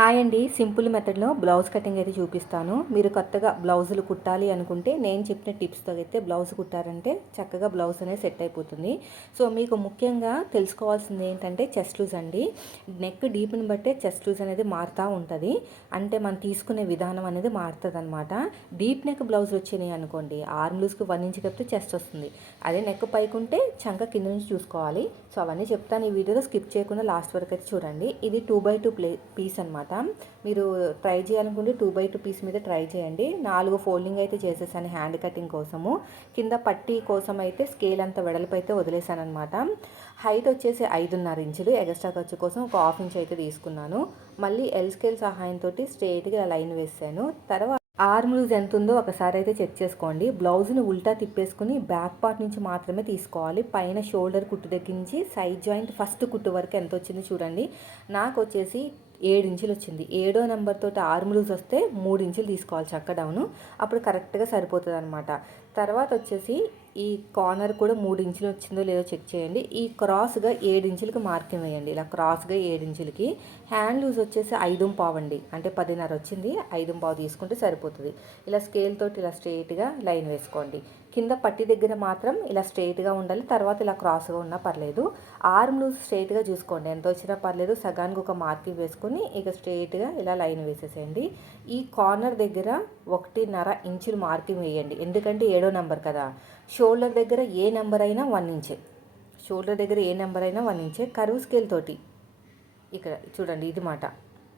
Hi అండి. Simple మెథడ్లో blouse cutting అయితే చూపిస్తాను. మీరు కొత్తగా బ్లౌజులు కుట్టాలి అనుకుంటే నేను చెప్పిన టిప్స్తో అయితే బ్లౌజ్ కుట్టారంటే చక్కగా బ్లౌజ్ అనేది సెట్ అయిపోతుంది. సో మీకు ముఖ్యంగా తెలుసుకోవాల్సింది ఏంటంటే చెస్ట్ లూజ్ అండి. నెక్ డీప్ని బట్టే చెస్ట్ లూజ్ అనేది మారుతూ ఉంటుంది. అంటే మనం తీసుకునే విధానం అనేది మారుతుంది అనమాట డీప్ నెక్ బ్లౌజ్ వచ్చినాయి అనుకోండి ఆర్మ్ లూజ్కి వన్ ఇంచ్ కప్పితే చెస్ట్ వస్తుంది. అదే నెక్ పైకి ఉంటే చంక కింద నుంచి చూసుకోవాలి. సో అవన్నీ చెప్తాను ఈ వీడియోలో. స్కిప్ చేయకుండా లాస్ట్ వరకు అయితే చూడండి. ఇది two by two play piece అనమాట మీరు ట్రై చేయాలనుకుంటే టూ బై టూ పీస్ మీద ట్రై చేయండి. నాలుగు ఫోల్డింగ్ అయితే చేసేసాను హ్యాండ్ కటింగ్ కోసము. కింద పట్టీ కోసం అయితే స్కేల్ అంత వెడల్పు అయితే వదిలేసాను అనమాట హైట్ వచ్చేసి ఐదున్నర ఇంచులు. ఎగస్ట్రా ఖర్చు కోసం ఒక హాఫ్ ఇంచ్ అయితే తీసుకున్నాను. మళ్ళీ ఎల్ స్కేల్ సహాయంతో స్ట్రేట్గా లైన్ వేసాను. తర్వాత ఆర్మ్ లూజ్ ఎంత ఉందో ఒకసారి అయితే చెక్ చేసుకోండి. బ్లౌజ్ని ఉల్టా తిప్పేసుకుని బ్యాక్ పార్ట్ నుంచి మాత్రమే తీసుకోవాలి. పైన షోల్డర్ కుట్టు దగ్గర నుంచి సైడ్ జాయింట్ ఫస్ట్ కుట్టు వరకు ఎంత వచ్చిందో చూడండి. నాకు వచ్చేసి ఏడు ఇంచులు వచ్చింది. ఏడో నెంబర్ తోటి ఆర్మ్ వస్తే మూడు ఇంచులు తీసుకోవాలి చక్క డౌను. అప్పుడు కరెక్ట్గా సరిపోతుంది అనమాట తర్వాత వచ్చేసి ఈ కార్నర్ కూడా మూడు ఇంచులు వచ్చిందో లేదో చెక్ చేయండి. ఈ క్రాస్గా ఏడు ఇంచులకి మార్కింగ్ వేయండి. ఇలా క్రాస్గా ఏడు ఇంచులకి. హ్యాండ్ లూజ్ వచ్చేసి ఐదు పావు అండి అంటే పదిన్నర వచ్చింది. ఐదు పావు తీసుకుంటే సరిపోతుంది. ఇలా స్కేల్ తోటి ఇలా స్ట్రైట్గా లైన్ వేసుకోండి. కింద పట్టి దగ్గర మాత్రం ఇలా స్ట్రైట్గా ఉండాలి. తర్వాత ఇలా క్రాస్గా ఉన్నా పర్లేదు. ఆర్మ్ లూజ్ స్ట్రైట్గా చూసుకోండి. ఎంత వచ్చినా పర్లేదు. సగానికి ఒక మార్కింగ్ వేసుకుని ఇక స్ట్రైట్గా ఇలా లైన్ వేసేసేయండి. ఈ కార్నర్ దగ్గర ఒకటిన్నర ఇంచులు మార్కింగ్ వేయండి. ఎందుకంటే ఏడో నెంబర్ కదా. షోల్డర్ దగ్గర ఏ నెంబర్ అయినా వన్ ఇంచే. షోల్డర్ దగ్గర ఏ నెంబర్ అయినా వన్ ఇంచే. కరువు స్కేల్ తోటి. ఇక్కడ చూడండి ఇది మాట.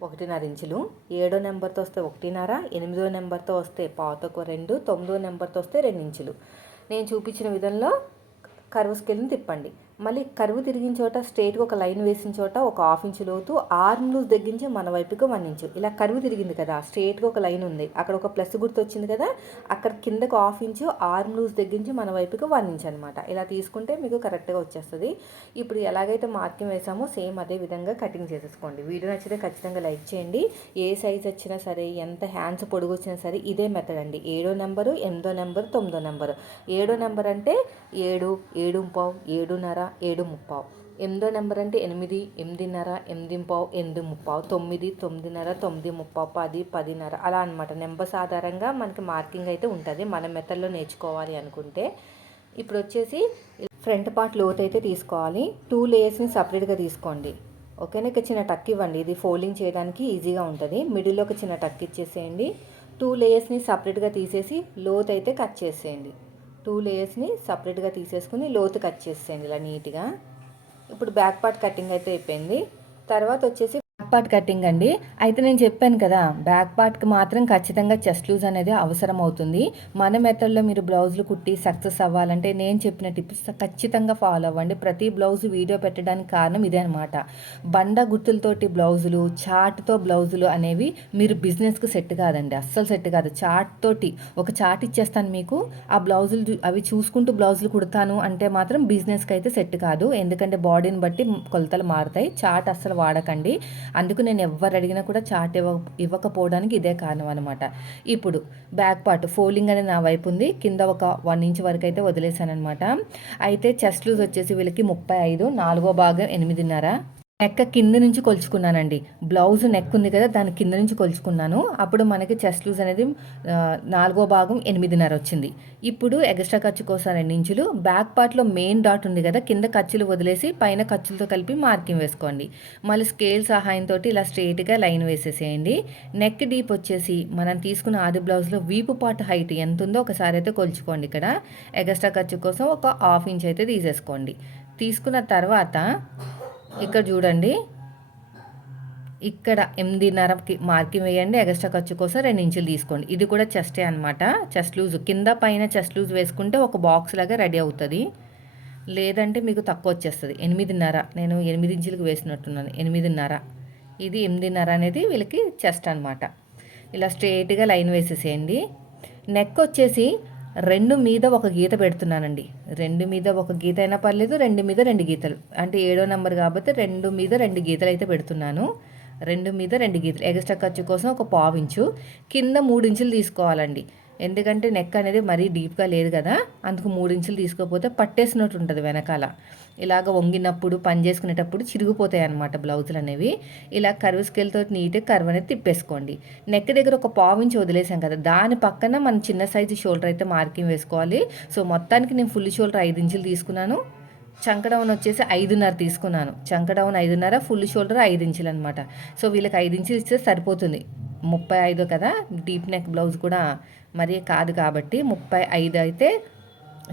ఒకటిన్నర ఇంచులు. ఏడో నెంబర్తో వస్తే ఒకటిన్నర ఎనిమిదో నెంబర్తో వస్తే పాతకు రెండు తొమ్మిదో నెంబర్తో వస్తే రెండు ఇంచులు. నేను చూపించిన విధంలో కర్వ్ స్కేల్ని తిప్పండి. మళ్ళీ కరువు తిరిగిన చోట స్ట్రేట్గా ఒక లైన్ వేసిన చోట ఒక హాఫ్ ఇంచు లోతు ఆర్మ్ లూజ్ దగ్గరించి మన వైపుకి వన్ ఇంచు. ఇలా కరువు తిరిగింది కదా స్ట్రేట్గా ఒక లైన్ ఉంది. అక్కడ ఒక ప్లస్ గుర్తు వచ్చింది కదా అక్కడ కిందకు హాఫ్ ఇంచు ఆర్మ్ లూజ్ దగ్గరించి మన వైపుకి వన్ ఇంచు అనమాట ఇలా తీసుకుంటే మీకు కరెక్ట్గా వచ్చేస్తుంది. ఇప్పుడు ఎలాగైతే మార్కింగ్ వేసామో సేమ్ అదే విధంగా కటింగ్ చేసేసుకోండి. వీడియో నచ్చితే ఖచ్చితంగా లైక్ చేయండి. ఏ సైజ్ వచ్చినా సరే ఎంత హ్యాండ్స్ పొడుగు వచ్చినా సరే ఇదే మెథడ్ అండి. ఏడో నెంబరు ఎనిమిదో నెంబరు తొమ్మిదో నెంబరు. ఏడో నెంబర్ అంటే ఏడు ఏడు పావు ఏడున్నర ఏడు ముప్పావు. ఎనిమిదో నెంబర్ అంటే ఎనిమిది ఎనిమిదిన్నర ఎనిమిది పావు ఎనిమిది ముప్పావు తొమ్మిది తొమ్మిదిన్నర తొమ్మిది ముప్పావు పది పదిన్నర అలా అనమాట నెంబర్స్ ఆధారంగా మనకి మార్కింగ్ అయితే ఉంటుంది. మన మెథడ్లో నేర్చుకోవాలి అనుకుంటే. ఇప్పుడు వచ్చేసి ఫ్రంట్ పార్ట్ లోత్ అయితే తీసుకోవాలి. టూ లేయర్స్ని సపరేట్గా తీసుకోండి. ఓకేనా? ఇక చిన్న టక్ ఇవ్వండి. ఇది ఫోల్డింగ్ చేయడానికి ఈజీగా ఉంటుంది. మిడిల్లో ఒక చిన్న టక్ ఇచ్చేసేయండి. టూ లేయర్స్ని సపరేట్గా తీసేసి లోత్ అయితే కట్ చేసేయండి. టూ లేయర్స్ని సపరేట్గా తీసేసుకుని లోతు కట్ చేసేయండి ఇలా నీట్గా. ఇప్పుడు బ్యాక్ పార్ట్ కటింగ్ అయితే అయిపోయింది. తర్వాత వచ్చేసి పార్ట్ కటింగ్ అండి. అయితే నేను చెప్పాను కదా బ్యాక్ పార్ట్కి మాత్రం ఖచ్చితంగా చెస్ట్ లూజ్ అనేది అవసరం అవుతుంది మన మెథడ్లో మీరు బ్లౌజులు కుట్టి సక్సెస్ అవ్వాలంటే నేను చెప్పిన టిప్స్ ఖచ్చితంగా ఫాలో అవ్వండి. ప్రతి బ్లౌజ్ వీడియో పెట్టడానికి కారణం ఇదే అనమాట బండ గుర్తులతోటి బ్లౌజులు చార్ట్తో బ్లౌజులు అనేవి మీరు బిజినెస్కి సెట్ కాదండి. అస్సలు సెట్ కాదు. చాట్ తోటి ఒక చార్ట్ ఇచ్చేస్తాను మీకు. ఆ బ్లౌజులు అవి చూసుకుంటూ బ్లౌజులు కుడతాను అంటే మాత్రం బిజినెస్కి అయితే సెట్ కాదు. ఎందుకంటే బాడీని బట్టి కొలతలు మారుతాయి. చార్ట్ అస్సలు వాడకండి. అందుకు నేను ఎవరు అడిగినా కూడా చాట్ ఇవ్వ ఇవ్వకపోవడానికి ఇదే కారణం అనమాట ఇప్పుడు బ్యాక్ పార్ట్ ఫోల్డింగ్ అనేది నా వైపు ఉంది. కింద ఒక వన్ ఇంచ్ వరకు అయితే వదిలేసానమాట అయితే చెస్ట్ లూజ్ వచ్చేసి వీళ్ళకి ముప్పై ఐదు నాలుగో భాగం ఎనిమిదిన్నర. నెక్క కింద నుంచి కొలుచుకున్నానండి. బ్లౌజ్ నెక్ ఉంది కదా దాని కింద నుంచి కొలుచుకున్నాను. అప్పుడు మనకి చెస్ట్ లూజ్ అనేది నాలుగో భాగం ఎనిమిదిన్నర వచ్చింది. ఇప్పుడు ఎక్స్ట్రా ఖర్చు కోసం రెండు ఇంచులు బ్యాక్ పార్ట్లో మెయిన్ డాట్ ఉంది కదా కింద ఖర్చులు వదిలేసి పైన ఖర్చులతో కలిపి మార్కింగ్ వేసుకోండి. మళ్ళీ స్కేల్ సహాయంతో ఇలా స్ట్రెయిట్గా లైన్ వేసేసేయండి. నెక్ డీప్ వచ్చేసి మనం తీసుకున్న ఆది బ్లౌజ్లో వీపు పార్ట్ హైట్ ఎంత ఉందో ఒకసారి అయితే కొలుచుకోండి ఇక్కడ. ఎక్స్ట్రా ఖర్చు కోసం ఒక హాఫ్ ఇంచ్ అయితే తీసేసుకోండి. తీసుకున్న తర్వాత ఇక్కడ చూడండి. ఇక్కడ ఎనిమిదిన్నరకి మార్కింగ్ వేయండి ఎక్స్ట్రా ఖర్చు కోసం రెండు ఇంచులు తీసుకోండి. ఇది కూడా చెస్టే అనమాట చెస్ట్ లూజ్. కింద పైన చెస్ట్ లూజ్ వేసుకుంటే ఒక బాక్స్ లాగా రెడీ అవుతుంది. లేదంటే మీకు తక్కువ వచ్చేస్తుంది. ఎనిమిదిన్నర. నేను ఎనిమిది ఇంచులకు వేసినట్టున్నాను. ఎనిమిదిన్నర. ఇది ఎనిమిదిన్నర అనేది వీళ్ళకి చెస్ట్ అనమాట ఇలా స్ట్రేట్గా లైన్ వేసేసేయండి. నెక్ వచ్చేసి రెండు మీద ఒక గీత పెడుతున్నానండి. రెండు మీద ఒక గీత అయినా పర్లేదు రెండు మీద రెండు గీతలు. అంటే ఏడో నెంబర్ కాబట్టి రెండు మీద రెండు గీతలు అయితే పెడుతున్నాను. రెండు మీద రెండు గీతలు. ఎక్స్ట్రా ఖర్చు కోసం ఒక పావు ఇంచు. కింద మూడు ఇంచులు తీసుకోవాలండి. ఎందుకంటే నెక్ అనేది మరీ డీప్గా లేదు కదా అందుకు మూడు ఇంచులు తీసుకోకపోతే పట్టేసినట్టు ఉంటుంది వెనకాల. ఇలాగ వంగినప్పుడు పని చేసుకునేటప్పుడు చిరిగిపోతాయి అనమాట బ్లౌజులు అనేవి. ఇలా కర్వ్ స్కేల్తో నీట్గా కర్వ్ అనేది తిప్పేసుకోండి. నెక్ దగ్గర ఒక పావు వదిలేసాం కదా దాని పక్కన మనం చిన్న సైజు షోల్డర్ అయితే మార్కింగ్ వేసుకోవాలి. సో మొత్తానికి నేను ఫుల్ షోల్డర్ ఐదు ఇంచులు తీసుకున్నాను. చంక డౌన్ వచ్చేసి ఐదున్నర తీసుకున్నాను. చంక డౌన్ ఐదున్నర ఫుల్ షోల్డర్ ఐదు ఇంచులు అనమాట సో వీళ్ళకి ఐదు ఇంచులు ఇస్తే సరిపోతుంది. ముప్పై ఐదు కదా డీప్ నెక్ బ్లౌజ్ కూడా మరీ కాదు కాబట్టి ముప్పై ఐదు అయితే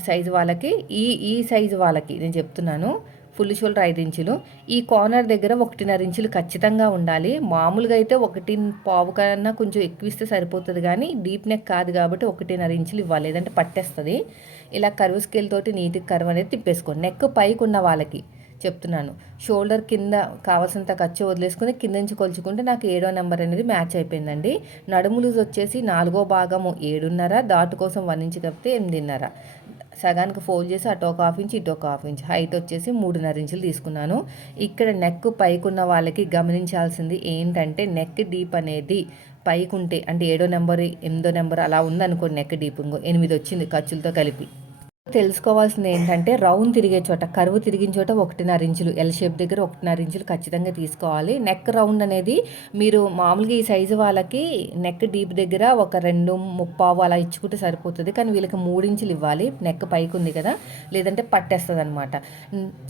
సైజు వాళ్ళకి ఈ ఈ సైజు వాళ్ళకి నేను చెప్తున్నాను ఫుల్ షోల్డర్ ఐదు ఇంచులు. ఈ కార్నర్ దగ్గర ఒకటిన్నర ఇంచులు ఖచ్చితంగా ఉండాలి. మామూలుగా అయితే ఒకటి పావు కన్నా కొంచెం ఎక్కువ ఇస్తే సరిపోతుంది కానీ డీప్ నెక్ కాదు కాబట్టి ఒకటిన్నర ఇంచులు ఇవ్వాలి. లేదంటే పట్టేస్తుంది. ఇలా కరువు స్కేల్ తోటి నీట్గా కరువు అనేది తిప్పేసుకోండి. నెక్ పైకి ఉన్న వాళ్ళకి. చెప్తున్నాను. షోల్డర్ కింద కావాల్సినంత ఖర్చు వదిలేసుకుని కింద నుంచి కొలుచుకుంటే నాకు ఏడో నెంబర్ అనేది మ్యాచ్ అయిపోయిందండి. నడుము లూజ్ వచ్చేసి నాలుగో భాగము ఏడున్నర దాటు కోసం వన్ ఇంచ్ కప్పితే ఎనిమిదిన్నర. సగానికి ఫోల్డ్ చేసి అటు ఒక హాఫ్ ఇంచ్ ఇటు ఒక హాఫ్ ఇంచ్. హైట్ వచ్చేసి మూడున్నర ఇంచులు తీసుకున్నాను. ఇక్కడ నెక్ పైకున్న వాళ్ళకి గమనించాల్సింది ఏంటంటే నెక్ డీప్ అనేది పైకి ఉంటే అంటే ఏడో నెంబర్ ఎనిమిదో నెంబర్ అలా ఉందనుకోండి నెక్ డీప్ ఇంకో ఎనిమిది వచ్చింది ఖర్చులతో కలిపి. తెలుసుకోవాల్సింది ఏంటంటే రౌండ్ తిరిగే చోట కరువు తిరిగిన చోట ఒకటిన్నర ఇంచులు ఎల్ షేప్ దగ్గర ఒకటిన్నర ఇంచులు ఖచ్చితంగా తీసుకోవాలి. నెక్ రౌండ్ అనేది మీరు మామూలుగా ఈ సైజు వాళ్ళకి నెక్ డీప్ దగ్గర ఒక రెండు ముప్పావు అలా ఇచ్చుకుంటే సరిపోతుంది. కానీ వీళ్ళకి మూడు ఇంచులు ఇవ్వాలి. నెక్ పైకి ఉంది కదా లేదంటే పట్టేస్తుంది అనమాట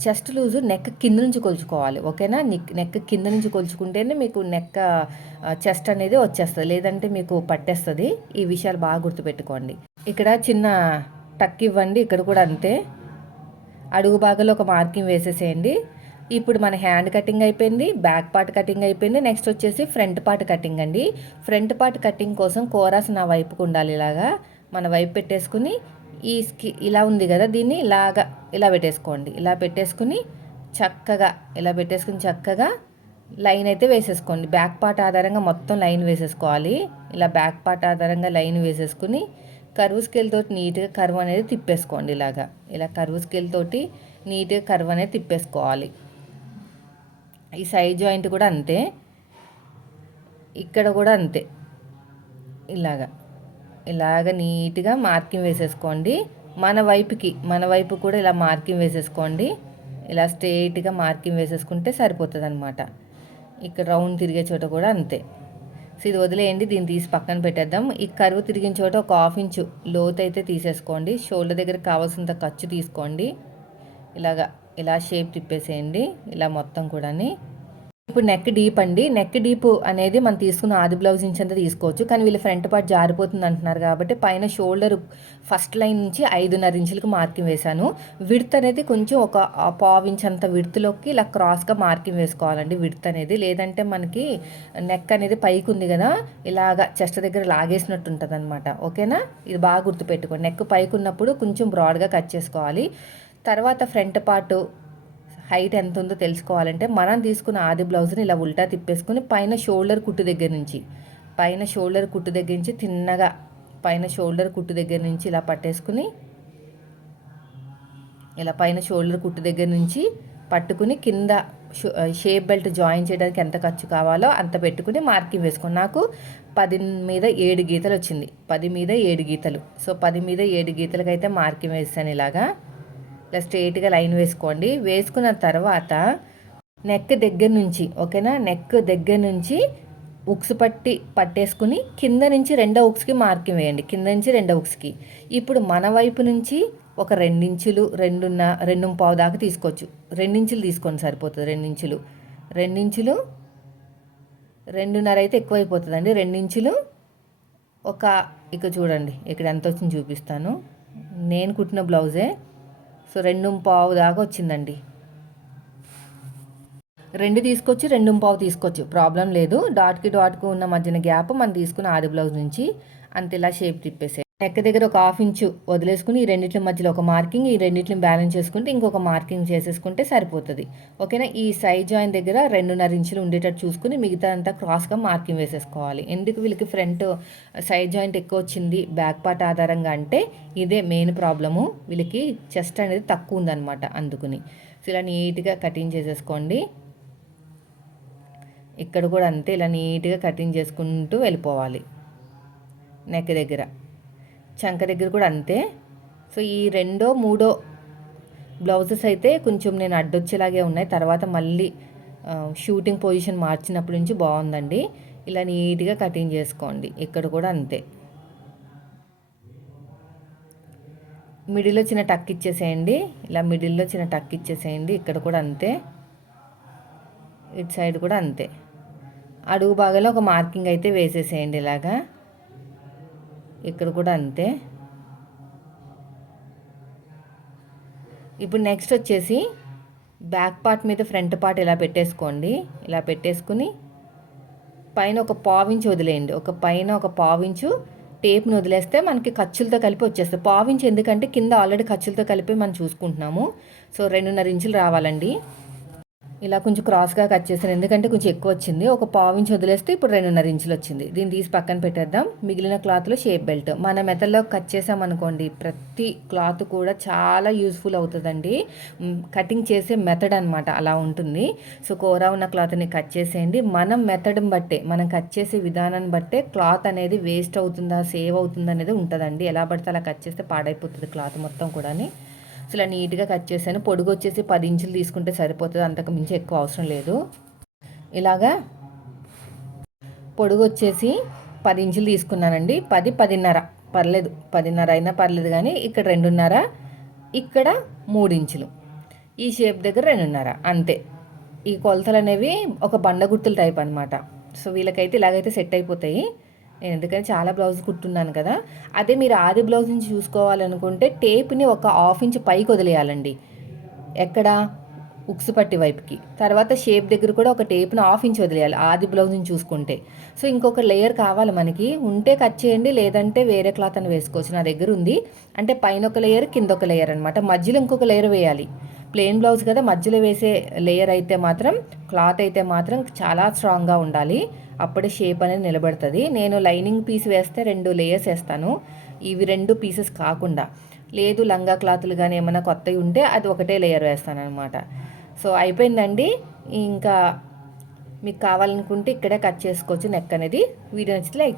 చెస్ట్ లూజు నెక్ కింద నుంచి కొలుచుకోవాలి. ఓకేనా? నెక్ కింద నుంచి కొలుచుకుంటేనే మీకు నెక్ చెస్ట్ అనేది వచ్చేస్తుంది. లేదంటే మీకు పట్టేస్తుంది. ఈ విషయాలు బాగా గుర్తుపెట్టుకోండి. ఇక్కడ చిన్న టక్ ఇవ్వండి ఇక్కడ కూడా అంతే. అడుగు భాగంలో ఒక మార్కింగ్ వేసేసేయండి. ఇప్పుడు మన హ్యాండ్ కటింగ్ అయిపోయింది బ్యాక్ పార్ట్ కటింగ్ అయిపోయింది. నెక్స్ట్ వచ్చేసి ఫ్రంట్ పార్ట్ కటింగ్ అండి. ఫ్రంట్ పార్ట్ కటింగ్ కోసం కోరాస్ నా వైపుకు ఉండాలి ఇలాగా. మన వైపు పెట్టేసుకుని ఈ స్కి ఇలా ఉంది కదా దీన్ని ఇలాగా ఇలా పెట్టేసుకోండి. ఇలా పెట్టేసుకుని చక్కగా ఇలా పెట్టేసుకుని చక్కగా లైన్ అయితే వేసేసుకోండి. బ్యాక్ పార్ట్ ఆధారంగా మొత్తం లైన్ వేసేసుకోవాలి. ఇలా బ్యాక్ పార్ట్ ఆధారంగా లైన్ వేసేసుకుని కరువు స్కేల్ తోటి నీట్గా కరువు అనేది తిప్పేసుకోండి ఇలాగా. ఇలా కరువు స్కేల్ తోటి నీట్గా కరువు అనేది తిప్పేసుకోవాలి. ఈ సైడ్ జాయింట్ కూడా అంతే. ఇక్కడ కూడా అంతే. ఇలాగా. ఇలాగ నీట్గా మార్కింగ్ వేసేసుకోండి. మన వైపుకి మన వైపు కూడా ఇలా మార్కింగ్ వేసేసుకోండి. ఇలా స్ట్రైట్గా మార్కింగ్ వేసేసుకుంటే సరిపోతుంది అనమాట ఇక్కడ రౌండ్ తిరిగే చోట కూడా అంతే. సో ఇది వదిలేయండి దీన్ని తీసి పక్కన పెట్టేద్దాం. ఈ కరువు తిరిగిన చోట ఒక హాఫ్ ఇంచు లోతు అయితే తీసేసుకోండి. షోల్డర్ దగ్గర కావాల్సినంత ఖర్చు తీసుకోండి. ఇలాగా ఇలా షేప్ తిప్పేసేయండి ఇలా మొత్తం కూడాని. ఇప్పుడు నెక్ డీప్ అండి. నెక్ డీప్ అనేది మనం తీసుకున్న ఆది బ్లౌజ్ నుంచి అంతా తీసుకోవచ్చు. కానీ వీళ్ళు ఫ్రంట్ పార్ట్ జారిపోతుంది అంటున్నారు కాబట్టి పైన షోల్డర్ ఫస్ట్ లైన్ నుంచి ఐదున్నర ఇంచులకు మార్కింగ్ వేశాను. విడ్త్ అనేది కొంచెం ఒక పావు ఇంచ్ అంత విడ్త్లోకి ఇలా క్రాస్గా మార్కింగ్ వేసుకోవాలండి. విడ్త్ అనేది లేదంటే మనకి నెక్ అనేది పైకి ఉంది కదా ఇలాగ చెస్ట్ దగ్గర లాగేసినట్టు ఉంటుంది అనమాట ఓకేనా ఇది బాగా గుర్తుపెట్టుకోండి. నెక్ పైకి ఉన్నప్పుడు కొంచెం బ్రాడ్గా కట్ చేసుకోవాలి. తర్వాత ఫ్రంట్ పార్ట్ హైట్ ఎంత ఉందో తెలుసుకోవాలంటే మనం తీసుకున్న ఆది బ్లౌజ్ని ఇలా ఉల్టా తిప్పేసుకుని పైన షోల్డర్ కుట్టు దగ్గర నుంచి పైన షోల్డర్ కుట్టు దగ్గర నుంచి తిన్నగా పైన షోల్డర్ కుట్టు దగ్గర నుంచి ఇలా పట్టేసుకుని ఇలా పైన షోల్డర్ కుట్టు దగ్గర నుంచి పట్టుకుని కింద షేప్ బెల్ట్ జాయిన్ చేయడానికి ఎంత ఖర్చు కావాలో అంత పెట్టుకుని మార్కింగ్ వేసుకుని నాకు పది మీద ఏడు గీతలు వచ్చింది. పది మీద ఏడు గీతలు. సో పది మీద ఏడు గీతలకైతే మార్కింగ్ వేస్తాను ఇలాగా. ఇలా స్ట్రైట్గా లైన్ వేసుకోండి. వేసుకున్న తర్వాత నెక్ దగ్గర నుంచి ఓకేనా? నెక్ దగ్గర నుంచి ఉక్స్ పట్టి పట్టేసుకుని కింద నుంచి రెండో ఉక్స్కి మార్కింగ్ వేయండి. కింద నుంచి రెండో ఉక్స్కి. ఇప్పుడు మన వైపు నుంచి ఒక రెండించులు రెండున్న రెండు పావు దాకా తీసుకోవచ్చు. రెండించులు తీసుకోండి సరిపోతుంది. రెండించులు. రెండించులు రెండున్నర అయితే ఎక్కువైపోతుందండి. రెండించులు ఒక ఇక చూడండి. ఇక్కడ ఎంత వచ్చింది చూపిస్తాను. నేను కుట్టిన బ్లౌజే సో రెండు పావు దాకా వచ్చిందండి. రెండు తీసుకొచ్చి రెండు పావు తీసుకోవచ్చు ప్రాబ్లం లేదు. డాట్కి డాట్కు ఉన్న మధ్యన గ్యాప్ మనం తీసుకున్న ఆది బ్లౌజ్ నుంచి అంత ఇలా షేప్ తిప్పేసే నెక్ దగ్గర ఒక హాఫ్ ఇంచు వదిలేసుకుని ఈ రెండింటి మధ్యలో ఒక మార్కింగ్ ఈ రెండింటిని బ్యాలెన్స్ చేసుకుంటే ఇంకొక మార్కింగ్ చేసేసుకుంటే సరిపోతుంది. ఓకేనా? ఈ సైడ్ జాయిన్ దగ్గర రెండున్నర ఇంచులు ఉండేటట్టు చూసుకుని మిగతా అంతా క్రాస్గా మార్కింగ్ వేసేసుకోవాలి. ఎందుకు వీళ్ళకి ఫ్రంట్ సైడ్ జాయింట్ ఎక్కువ వచ్చింది? బ్యాక్ పార్ట్ ఆధారంగా అంటే ఇదే మెయిన్ ప్రాబ్లము వీళ్ళకి చెస్ట్ అనేది తక్కువ ఉందన్నమాట అందుకుని. సో ఇలా నీట్గా కటింగ్ చేసేసుకోండి. ఇక్కడ కూడా అంతే ఇలా నీట్గా కటింగ్ చేసుకుంటూ వెళ్ళిపోవాలి. నెక్ దగ్గర. చంక దగ్గర కూడా అంతే. సో ఈ రెండో మూడో బ్లౌజెస్ అయితే కొంచెం నేను అడ్డొచ్చేలాగే ఉన్నాయి. తర్వాత మళ్ళీ షూటింగ్ పొజిషన్ మార్చినప్పటి నుంచి బాగుందండి. ఇలా నీట్గా కటింగ్ చేసుకోండి. ఇక్కడ కూడా అంతే. మిడిల్లో చిన్న టక్ ఇచ్చేసేయండి. ఇలా మిడిల్లో చిన్న టక్ ఇచ్చేసేయండి. ఇక్కడ కూడా అంతే. ఇటు సైడ్ కూడా అంతే. అడుగు భాగంలో ఒక మార్కింగ్ అయితే వేసేసేయండి ఇలాగా. ఇక్కడ కూడా అంతే. ఇప్పుడు నెక్స్ట్ వచ్చేసి బ్యాక్ పార్ట్ మీద ఫ్రంట్ పార్ట్ ఇలా పెట్టేసుకోండి. ఇలా పెట్టేసుకుని పైన ఒక పావించు వదిలేయండి. ఒక పైన ఒక పావించు టేప్ని వదిలేస్తే మనకి ఖర్చులతో కలిపి వచ్చేస్తాయి. పావించి ఎందుకంటే కింద ఆల్రెడీ ఖర్చులతో కలిపి మనం చూసుకుంటున్నాము. సో రెండున్నర ఇంచులు రావాలండి. ఇలా కొంచెం క్రాస్గా కట్ చేశాను. ఎందుకంటే కొంచెం ఎక్కువ వచ్చింది. ఒక పావు ఇంచు వదిలేస్తే ఇప్పుడు రెండున్నర ఇంచులు వచ్చింది. దీన్ని తీసి పక్కన పెట్టేద్దాం. మిగిలిన క్లాత్లో షేప్ బెల్ట్. మన మెథడ్లో కట్ చేసామనుకోండి ప్రతి క్లాత్ కూడా చాలా యూస్ఫుల్ అవుతుందండి. కటింగ్ చేసే మెథడ్ అనమాట అలా ఉంటుంది. సో కూర ఉన్న క్లాత్ని కట్ చేసేయండి. మనం మెథడ్ని బట్టే మనం కట్ చేసే విధానాన్ని బట్టే క్లాత్ అనేది వేస్ట్ అవుతుందా సేవ్ అవుతుందా అనేది ఉంటుందండి. ఎలా పడితే అలా కట్ చేస్తే పాడైపోతుంది క్లాత్ మొత్తం కూడా ఇలా నీట్గా కట్ చేశాను. పొడుగు వచ్చేసి పది ఇంచులు తీసుకుంటే సరిపోతుంది. అంతకు మించి ఎక్కువ అవసరం లేదు. ఇలాగా పొడుగు వచ్చేసి పది ఇంచులు తీసుకున్నానండి. పది పదిన్నర. పర్లేదు. పదిన్నర అయినా పర్లేదు కానీ ఇక్కడ రెండున్నర ఇక్కడ మూడు ఇంచులు. ఈ షేప్ దగ్గర రెండున్నర. అంతే. ఈ కొలతలు అనేవి ఒక బండ గుర్తుల టైప్ అనమాట సో వీళ్ళకైతే ఇలాగైతే సెట్ అయిపోతాయి. నేను ఎందుకంటే చాలా బ్లౌజ్ కుట్టున్నాను కదా. అదే మీరు ఆది బ్లౌజ్ నుంచి చూసుకోవాలనుకుంటే టేప్ని ఒక హాఫ్ ఇంచ్ పైకి వదిలేయాలండి. ఎక్కడ? ఉక్స్ పట్టి వైపుకి. తర్వాత షేప్ దగ్గర కూడా ఒక టేప్ను హాఫ్ ఇంచ్ వదిలేయాలి ఆది బ్లౌజ్ని చూసుకుంటే. సో ఇంకొక లేయర్ కావాలి మనకి. ఉంటే కట్ చేయండి లేదంటే వేరే క్లాత్ అని వేసుకోవచ్చు. నా దగ్గర ఉంది. అంటే పైన ఒక లేయర్ కింద ఒక లేయర్ అనమాట మధ్యలో ఇంకొక లేయర్ వేయాలి. ప్లెయిన్ బ్లౌజ్ కదా మధ్యలో వేసే లేయర్ అయితే మాత్రం క్లాత్ అయితే మాత్రం చాలా స్ట్రాంగ్గా ఉండాలి. అప్పుడే షేప్ అనేది నిలబడుతుంది. నేను లైనింగ్ పీస్ వేస్తే రెండు లేయర్స్ వేస్తాను. ఇవి రెండు పీసెస్ కాకుండా. లేదు లంగా క్లాతులు కానీ ఏమైనా కొత్తవి ఉంటే అది ఒకటే లేయర్ వేస్తాను అనమాట సో అయిపోయిందండి. ఇంకా మీకు కావాలనుకుంటే ఇక్కడే కట్ చేసుకోవచ్చు నెక్ అనేది. వీడియో నచ్చితే లైక్